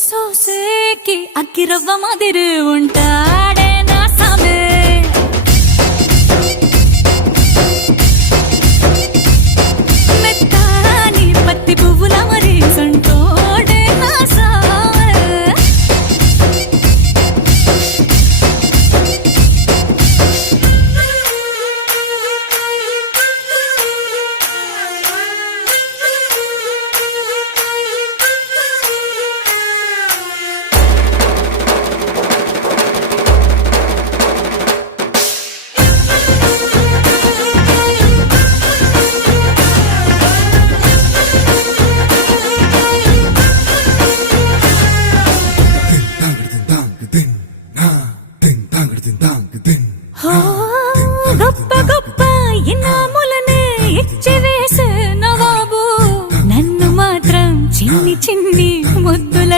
సోసేకి అక్కిరవ్వ మాదిరి ఉంటా గొప్ప గొప్ప ఇనాములనే ఇచ్చి వేసే నన్ను మాత్రం చిన్ని చిన్ని ముద్దుల